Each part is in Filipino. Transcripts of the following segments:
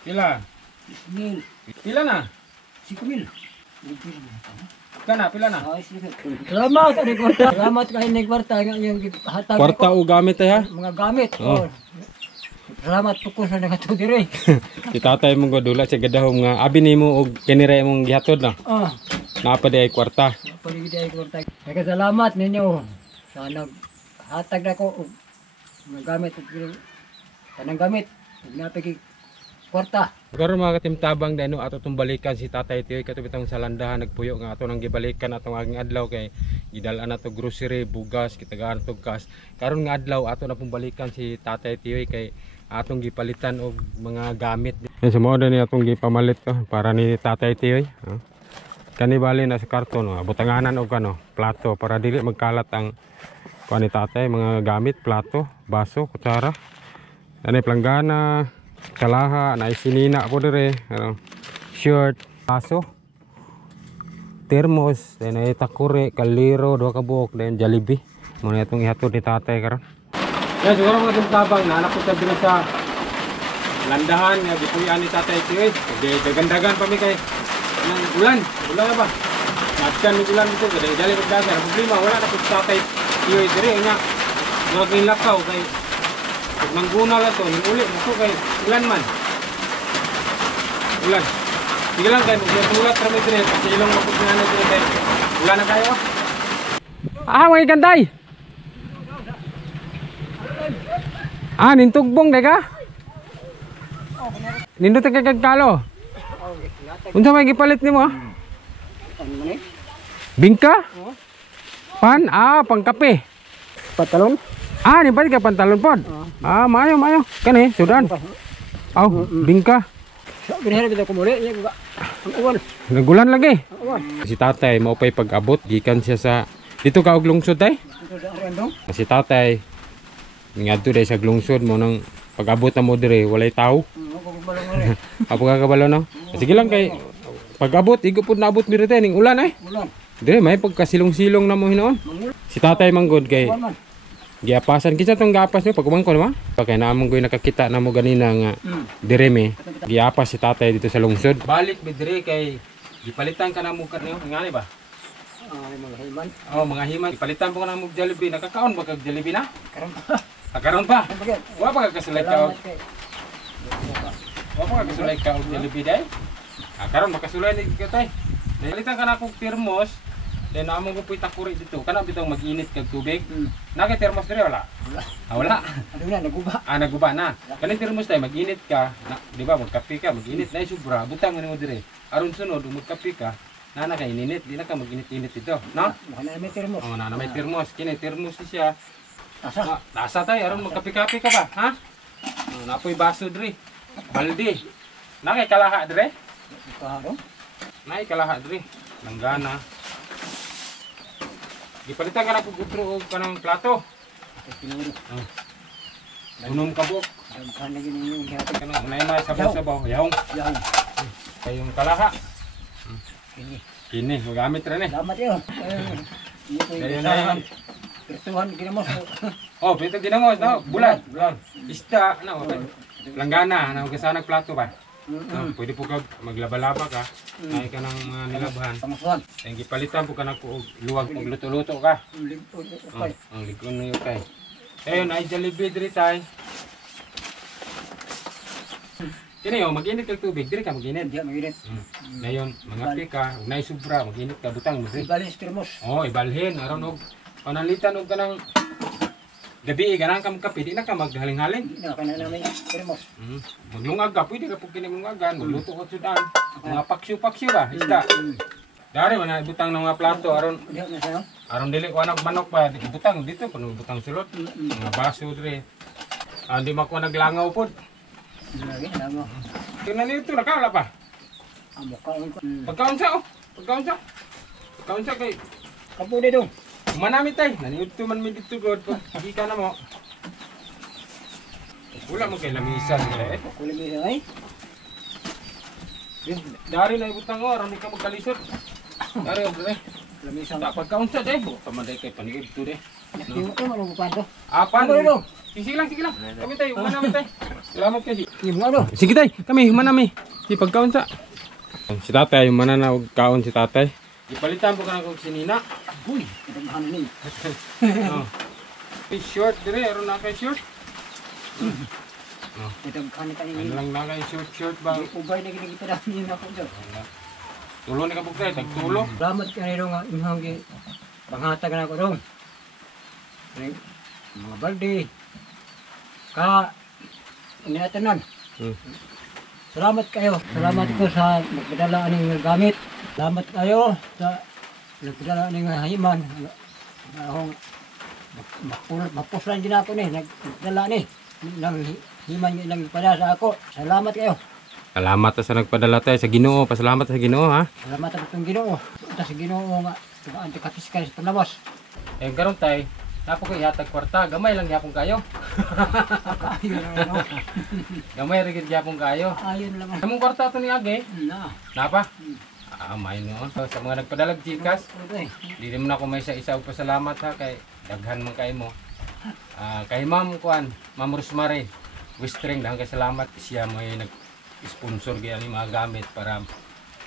Pila? 10,000. Pila na? 5,000. Kana, pila na? Salamat kay kwarta. Salamat kay ni kwarta nga yung hatag Kwarta o gamit ay ha? mga gamit. Oh. Oh. Salamat po ko sa nagato dire. Si tatay mong godula siya gadahom nga abi nimo og kinira imong gihatod na. Ah, Napa di ay kwarta. paligid ay kwarta. Kaya salamat ninyo sa naghatag na ko og mga gamit ug kanang gamit. Ug napiki kwarta. Karon mga katimtabang dahil ato itong balikan si Tatay Tiyoy katubitang sa landahan nagpuyo nga ato nang gibalikan atong aging adlaw kay gidalaan na to grocery, bugas, kitagaan to gas. Karon nga adlaw ato na pong balikan si Tatay Tiyoy kay atong gipalitan og mga gamit. Yan sa modo ni atong gipamalit to para ni Tatay Tiyoy. Kani bali na sa karton, butanganan og ano, plato para dili magkalat ang kuan ni Tatay, mga gamit, plato, baso, kutsara. Ani planggana, kalaha, naisinina po dire, ano, shirt, baso, thermos, then ay takure, kaliro, dua ka buok, then Jollibee. Muna itong ihatod ni Tatay karon. Yan, siguro mga tabang na anak ko sa dito sa landahan nga gipuyan ni Tatay Tiyoy. Dagandagan pa mi kay ng ulan na ba? Matkan ni ulan dito, dali magdagan. Problema wala na pud Tatay Tiyoy dire nga magilakaw kay mangguna lang to, uli mo kay ulan man. Ulan. Sige lang kayo, magsulat kami dire kasi ilong mapugnan na dire kay ulan na tayo. Mga ikanday. Nintugbong deka. Nindot ka kagkalo. Unsa may gipalit nimo? Bingka? Pan? Pangkape. Patalon? Ni palit ka pantalon pod. Mayo. Kani, sudan. Bingka. Binahira bitaw ko muli, ang uwan. Nagulan lagi. Uwan. Si Tatay maupay pag-abot gikan siya sa dito ka og lungsod tay. Si Tatay ngadto dai sa lungsod mo nang pag-abot na mo dire walay tao. Apo ka kabalo no? Sige lang kay pag-abot igo pud naabot mi rete ning ulan ay. Dire may pagkasilong-silong na mo hinoon. Si Tatay manggod kay giapasan kinsa tong gapas mo pagkumangko ma? Kay naamon koy nakakita na mo ganina nga dire me giapas si Tatay dito sa lungsod. Balik mi dire kay gipalitan ka na mo kanyo ngani ba? Mga himan. Mga himan. Ipalitan po ka na mo Jollibee. Nakakaon ba kag Jollibee na? Karon pa. Karon pa. Bagay. Wa pa kasulay ka. Salamat kay. Wa pa kasulay ka og Jollibee day. Karon makasulay ni Tatay. Palitan ka na kog termos. Then amo ko puy takuri dito. Kana bitaw mag-init kag tubig. Naka termos dire wala? Wala. Ano na naguba. Naguba na. Kani termos tay mag-init ka, di ba magkape ka, mag-init na sobra, butang mo dire. Aron sunod magkape ka. Nana kay ininit, di na ka mag-init-init ito, no? Nana may termos. Nana may termos, kini termos siya. Asa? Tasa tay, aron magkape-kape ka ba, ha? Napoy baso diri. Baldi. Nakay kalaha dire? Karon. Nakay kalaha diri. Langgana. Gipalitan ka na kog utro og kanang plato. Pinuro. Unom kabok. Ang kanagin ninyo gihatag. Kanang unay may sabaw-sabaw, yaong. Yaw. Kayong kalaha. Kini. Kini, magamit rin eh. Salamat yun. Dayon na yun. Pertuhan ginamos. Pito ginamos, no? Bulan. Isda, ano? Langgana, ano? Kasanag plato ba? Pwede po kag maglaba-laba ka. Ay ka ng mga nilabahan. Pamusuhan. Ang gipalitan po ka na po luwag pag luto-luto ka. Okay. Ang likon na yun tayo. Ayun, ay Jollibee diri tayo. Kini mag-init kag tubig, diri ka mag-init. Diyan maginit. Ngayon, mga pika, ug nay sobra, mag-init ka butang mo diri. Ibalis termos. Ibalhin aron og panalitan og kanang gabi ganang ka magkape, di na ka maghaling-haling. Hindi na kana namin termos. Maglungag ka, pwede ka pug kini lungagan, magluto ka sudan. Mga paksyo-paksyo ba, isda. Dari man na butang ng mga plato aron Diyan na sayo. aron dili ko anak manok ba, butang dito kuno butang sulod. Mga baso diri. Di makuha naglangaw pod. Lagi namo. Tingnan nito nakala pa. Amo ka ko. Pagkaon sa kay Kapo dito. manamit tay, naniudto man mi dito god pag ka na mo. Wala mo kay lamisan dire. Kulit mi ay. Dari na ibutang aron di ka magkalisod. Dari dire. Lamisan. Dapat kaunsa day, kamanday kay paniudto de. Yung ko man mo panto. Apan. Ano? Sige lang. Kami tayo, manamit tay. Salamat kasi. Yung ano? Sige tay, kami manami. Si pagkaon sa. Si tatay, yung manana og kaon si tatay. Ipalitan po ka na kong sinina. Uy, kadaghan ni. Oh. Short dire, aron na kay short. Kadaghan ni Ano kanini. lang na kay short ba? Ubay na gini kita ni na ko dyan. Tulo ni ka bugtay, tagtulo. Salamat kanino nga imong gi panghatag na ko dong. Mga balde. Ka inatanan. Salamat kayo. Salamat ko sa nagpadala aning gamit. Salamat kayo sa nagpadala aning himan. Akong mapuslan din ako ni. Nagpadala ni. Nang himan nga ilang ipadala sa ako. Salamat kayo. Salamat sa nagpadala tayo sa Ginoo. Pasalamat sa Ginoo ha. Salamat ako itong Ginoo. Ito sa Ginoo nga. Tumaan kapiskay sa panabas. Eh karon tay, napo ko ihatag kwarta, gamay lang gyapon kayo. Ayun lang ano. Gamay ra gid gyapon kayo. Ayun lang. Among kwarta to ni Age. Na. Napa? May no. So, sa mga nagpadala og Gcash, Okay. di mo na ako may isa og pasalamat ha kay daghan man kay mo. Kay Ma'am Kuan, Ma'am Rosemary, Wistring dahang kay salamat siya may nag-sponsor gyud ani mga gamit para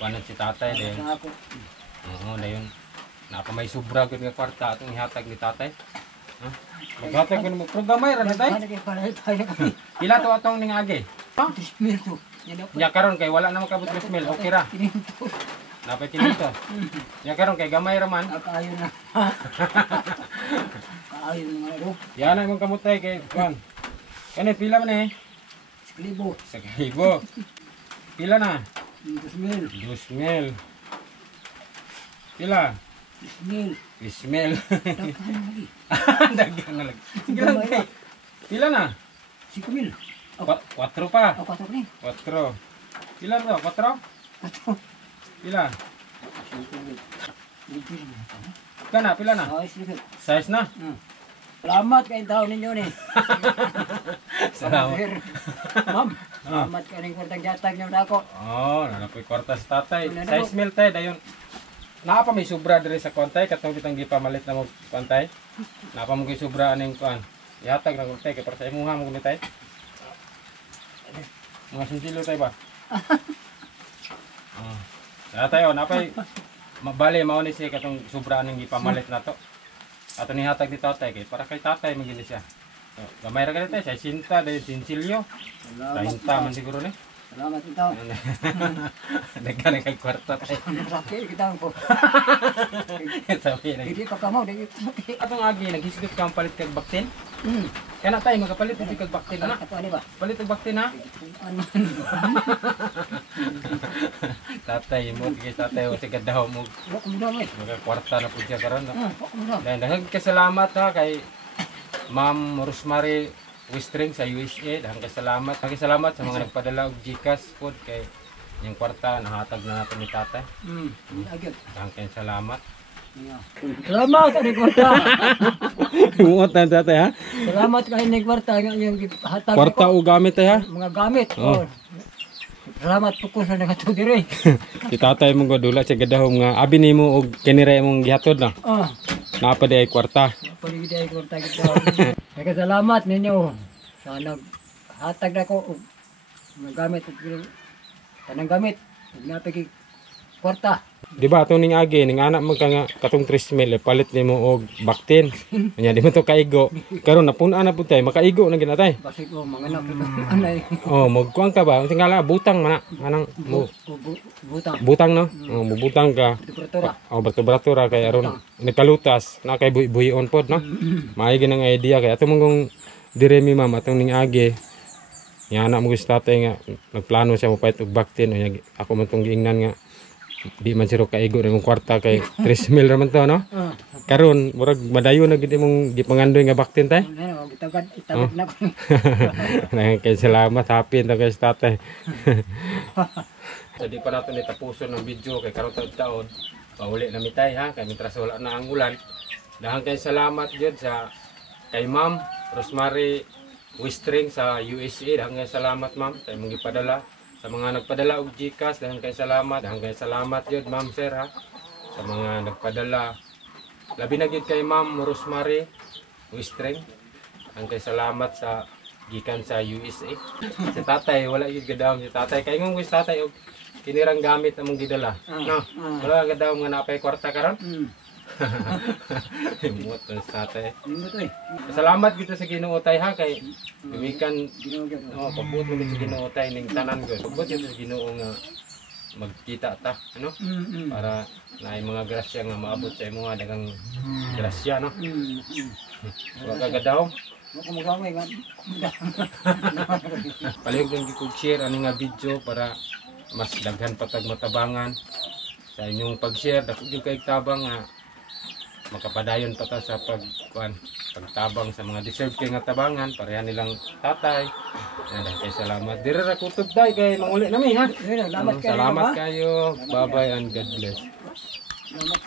kuan si tatay din. Sa ako. Oo, dayon. Napa may sobra gud nga kwarta atong ihatag ni tatay. Ha? Maghatag ko mo programay ra na tay. Ano kayo para tayo na kami. Pila to atong ning Age? Ha? Dismirto. Yan ako. Ya karon kay wala na makabot mil, okay ra. Kininto. Napay kinito. Ya karon kay gamay ra man. Kaayon na. Kaayon na nga ro. Yan ang mong kamutay kay Juan. Kani pila man eh? Sklibo. Sa kaibo. Pila na? Dismil. 2,000. Pila? Dismil. 10,000. Daghan lagi. Daghan na lang. Sige lang tay. Pila na? 5,000. 4 pa. Ako katok ni. 4. Pila to? 4? Pila? 5,000. Kana pila na? Ay, sige. Size na. Salamat kayong tao ninyo ni. Salamat. Ma'am, salamat kayong kwartang jatag niyo na ako. Oh, nanapoy kwarta sa tatay. Size meal tay dayon. Naa pa may sobra diri sa kwantay katong bitang gipamalit na mo kwantay. Naa pa mo kay sobra aning kuan. Ihatag na kwantay kay para sa imuha mo tay. Mga sentilo tay ba? Oh. Tayo napay mabali mao ni siya katong sobra aning gipamalit na to. Ato ni hatag ni tatay kay para kay tatay magili siya. So, gamay ra gani tay sa sinta dayon sinsilyo. Salamat. 30 man siguro ni. Salamat ito. Nagkana kay kwarta tay. Sakit kita po. Sabi na. Hindi pa kamo, hindi sakit. Atong agi naghisgot kang palit kag baktin. Hmm. Kana tay magapalit ug kag baktin na. Ato ani ba? Palit og baktin na. Ano? Tatay mo kay tatay o tigad daw mo Wala ko mo eh. mga kwarta na pud siya karon. Wala ko mo. Dahil daghang kasalamat ha kay Ma'am Rosemary Wistring sa USA. Daghang kasalamat. Daghang salamat sa mga nagpadala og Gcash food kay yung kwarta nahatag na natin ni tatay. Agad. Daghang salamat. Salamat ani kwarta. Muot na tatay ha. Salamat kay ni kwarta nga yung hatag Kwarta o gamit tay ha. mga gamit. Oh. Oh. Salamat po ko sa nagato dire. Si tatay mong godula siya gadahom nga abi nimo og kinira mong gihatod na. Ah, Napa di ay kwarta. paligid ay kwarta kita. Nagkasalamat ninyo sa naghatag na ko og mga gamit ug tanang gamit. Ug napiki kwarta. Di ba atong ning agi ning anak mo ka nga katong 3,000 palit nimo og baktin. Nya di mo to kaigo. Karon napun-an na pud tay makaigo na ginatay. Basig ko mga anak anay. Oh, magkuang ka ba? Unsang kala butang mana manang mo Butang. butang no. Oh, mubutang ka. Temperatura. Oh, bato-bato kay aron nakalutas na kay buhi-buhion pod no. Maay ginang idea kay ato mong dire mi ma'am atong ning agi. Nya anak mo gusto tatay nga nagplano siya mo pait og baktin. Nya ako man tong giingnan nga di man siro kaigo na mong kwarta kay 3,000 raman to no. Karon murag madayon na gid imong gipangandoy nga baktin tay. Ano, itagad na ko. Kay salamat happy ta kay sa tatay. So di pa nato ni tapuson ng video kay karon taon pauli na mitay ha kay mitras wala na ang ulan. Daghang kay salamat gyud sa kay Ma'am Rosemary Wistring sa USA. Daghang kay salamat ma'am kay mong gipadala sa mga nagpadala og Gcash. Daghang kay salamat gyud ma'am sir ha sa mga nagpadala. Labi na gyud kay Ma'am Rosemary Wistring. Daghang kay salamat sa gikan sa USA. Si tatay wala gyud gadawom si tatay kay ngong si tatay og kinirang gamit among gidala. No. Wala gadawom nga napay kwarta karon. Imot ang tatay. Hindi to eh. Salamat gito sa Ginoo tay ha kay gumikan Ginugyan. pagbuot mo sa Ginoo tay ning tanan ko. Pagbuot gito sa Ginoo nga magkita ta, ano? Para na mga grasya nga maabot sa imo nga dagang grasya, no? Wala ka gadawom. Wala mo gamay nga. Palihog lang gikog share ani nga video para mas daghan patag matabangan sa inyong pag-share dako gyud kay tabang nga makapadayon pa ta sa pagtabang sa mga deserve kay nga tabangan pareha nilang tatay. Kay salamat diri ra kutob day kay manguli nami ha. Salamat kayo. Salamat kayo. Bye bye and God bless. Salamat.